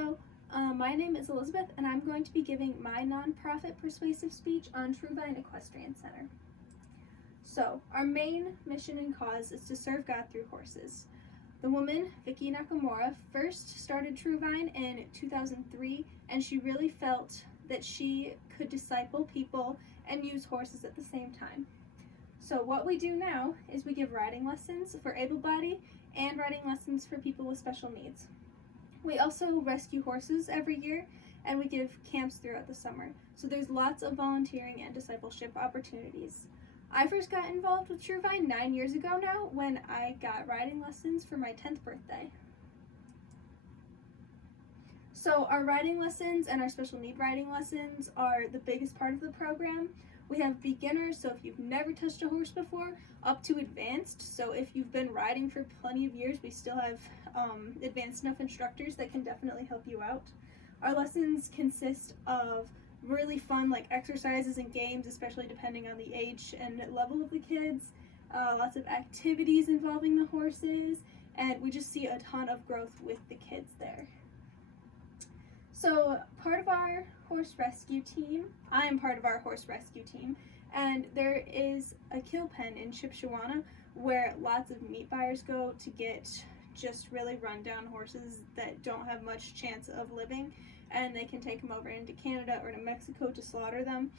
Hello, my name is Elizabeth, and I'm going to be giving my nonprofit persuasive speech on Truevine Equestrian Center. So, our main mission and cause is to serve God through horses. The woman, Vicky Nakamura, first started Truevine in 2003, and she really felt that she could disciple people and use horses at the same time. So what we do now is we give riding lessons for able-bodied and riding lessons for people with special needs. We also rescue horses every year, and we give camps throughout the summer. So there's lots of volunteering and discipleship opportunities. I first got involved with Truevine 9 years ago now when I got riding lessons for my 10th birthday. So our riding lessons and our special need riding lessons are the biggest part of the program. We have beginners, so if you've never touched a horse before, up to advanced. So if you've been riding for plenty of years, we still have advanced enough instructors that can definitely help you out. Our lessons consist of really fun exercises and games, especially depending on the age and level of the kids, lots of activities involving the horses, and we just see a ton of growth with the kids there. So part of our horse rescue team, I am part of our horse rescue team, and there is a kill pen in Shipshewana where lots of meat buyers go to get just really run-down horses that don't have much chance of living, and they can take them over into Canada or to Mexico to slaughter them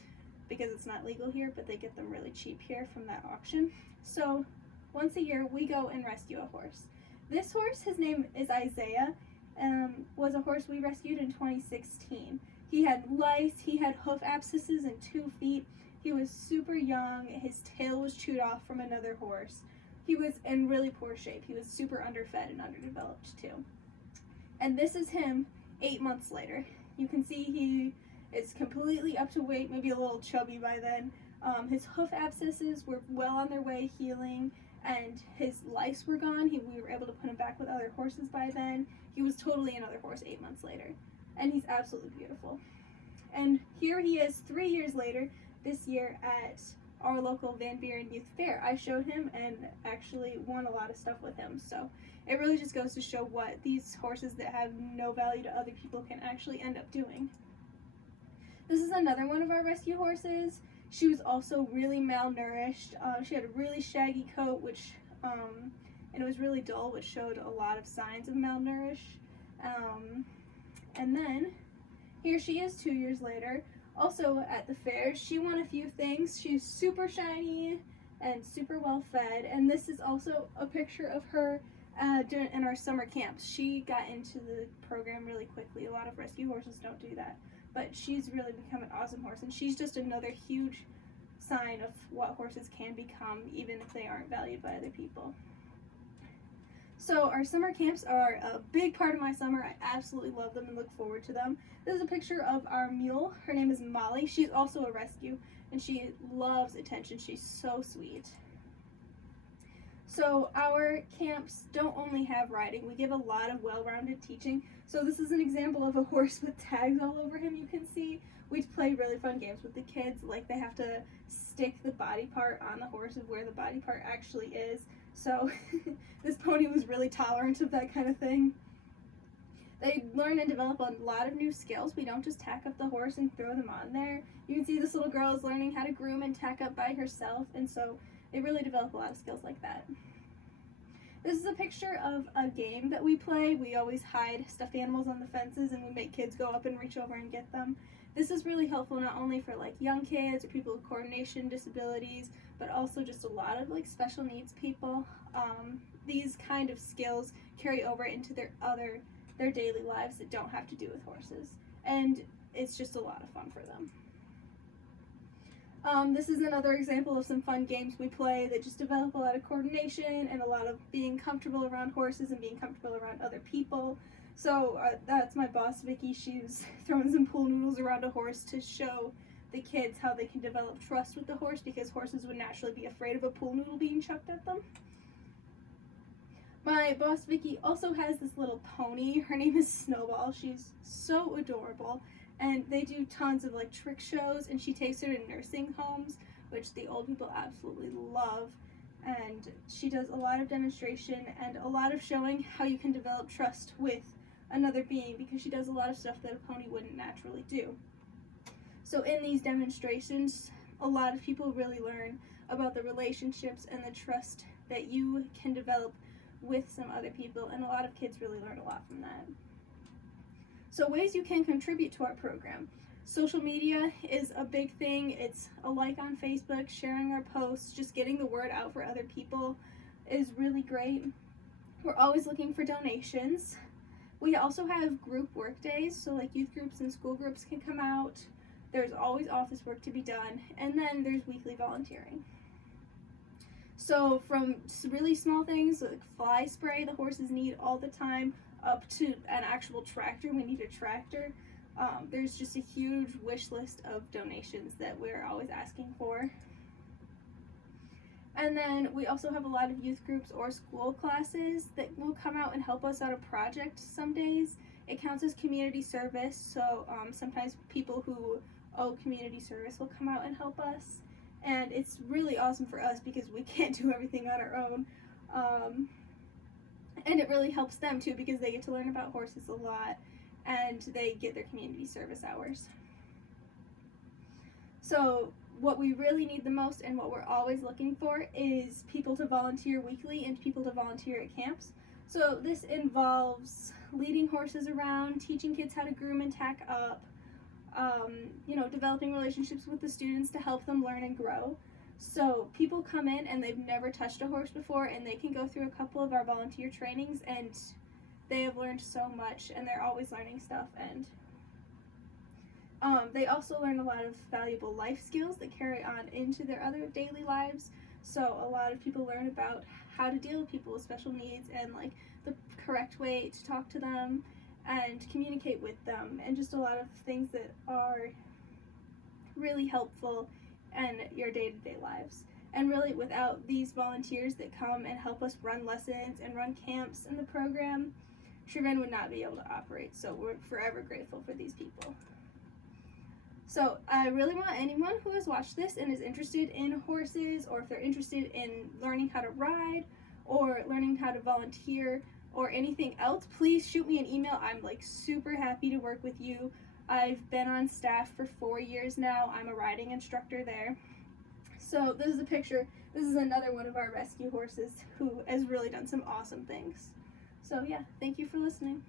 because it's not legal here, but they get them really cheap here from that auction. So once a year we go and rescue a horse. This horse, his name is Isaiah, was a horse we rescued in 2016. He had lice, he had hoof abscesses in 2 feet, he was super young, his tail was chewed off from another horse. He was in really poor shape. He was super underfed and underdeveloped too. And this is him 8 months later. You can see he is completely up to weight, maybe a little chubby by then. His hoof abscesses were well on their way healing, and his lice were gone. We were able to put him back with other horses by then. He was totally another horse 8 months later, and he's absolutely beautiful. And here he is 3 years later, this year at our local Van Buren Youth Fair. I showed him and actually won a lot of stuff with him. So it really just goes to show what these horses that have no value to other people can actually end up doing. This is another one of our rescue horses. She was also really malnourished. She had a really shaggy coat, and it was really dull, which showed a lot of signs of malnourished. And then here she is 2 years later, also at the fair. She won a few things. She's super shiny and super well fed, and this is also a picture of her in our summer camps. She got into the program really quickly. A lot of rescue horses don't do that, but she's really become an awesome horse, and she's just another huge sign of what horses can become even if they aren't valued by other people. So our summer camps are a big part of my summer. I absolutely love them and look forward to them. This is a picture of our mule. Her name is Molly. She's also a rescue, and she loves attention. She's so sweet. So our camps don't only have riding. We give a lot of well-rounded teaching. So this is an example of a horse with tags all over him, you can see. We play really fun games with the kids, like they have to stick the body part on the horse of where the body part actually is. So this pony was really tolerant of that kind of thing. They learn and develop a lot of new skills. We don't just tack up the horse and throw them on there. You can see this little girl is learning how to groom and tack up by herself, and so they really develop a lot of skills like that. This is a picture of a game that we play. We always hide stuffed animals on the fences, and we make kids go up and reach over and get them. This is really helpful not only for young kids or people with coordination disabilities, but also just a lot of special needs people. These kind of skills carry over into their daily lives that don't have to do with horses, and it's just a lot of fun for them. This is another example of some fun games we play that just develop a lot of coordination and a lot of being comfortable around horses and being comfortable around other people. So that's my boss, Vicky. She's throwing some pool noodles around a horse to show the kids how they can develop trust with the horse, because horses would naturally be afraid of a pool noodle being chucked at them. My boss, Vicky, also has this little pony. Her name is Snowball. She's so adorable, and they do tons of trick shows, and she takes her to nursing homes, which the old people absolutely love. And she does a lot of demonstration and a lot of showing how you can develop trust with another being, because she does a lot of stuff that a pony wouldn't naturally do. So in these demonstrations, a lot of people really learn about the relationships and the trust that you can develop with some other people, and a lot of kids really learn a lot from that. So ways you can contribute to our program. Social media is a big thing. It's a like on Facebook, sharing our posts, just getting the word out for other people is really great. We're always looking for donations. We also have group work days, so like youth groups and school groups can come out. There's always office work to be done, and then there's weekly volunteering. So from really small things like fly spray the horses need all the time, up to an actual tractor, we need a tractor. There's just a huge wish list of donations that we're always asking for. And then we also have a lot of youth groups or school classes that will come out and help us out a project some days. It counts as community service, so sometimes people who owe community service will come out and help us. And it's really awesome for us because we can't do everything on our own. And it really helps them too because they get to learn about horses a lot and they get their community service hours. So what we really need the most and what we're always looking for is people to volunteer weekly and people to volunteer at camps. So this involves leading horses around, teaching kids how to groom and tack up, developing relationships with the students to help them learn and grow. So people come in and they've never touched a horse before, and they can go through a couple of our volunteer trainings and they have learned so much, and they're always learning stuff. And they also learn a lot of valuable life skills that carry on into their other daily lives. So a lot of people learn about how to deal with people with special needs and like the correct way to talk to them and communicate with them, and just a lot of things that are really helpful in your day-to-day lives. And really, without these volunteers that come and help us run lessons and run camps in the program, Sherman would not be able to operate. So we're forever grateful for these people. So I really want anyone who has watched this and is interested in horses, or if they're interested in learning how to ride or learning how to volunteer or anything else, please shoot me an email. I'm like super happy to work with you. I've been on staff for 4 years now. I'm a riding instructor there. So this is a picture. This is another one of our rescue horses who has really done some awesome things. So yeah, thank you for listening.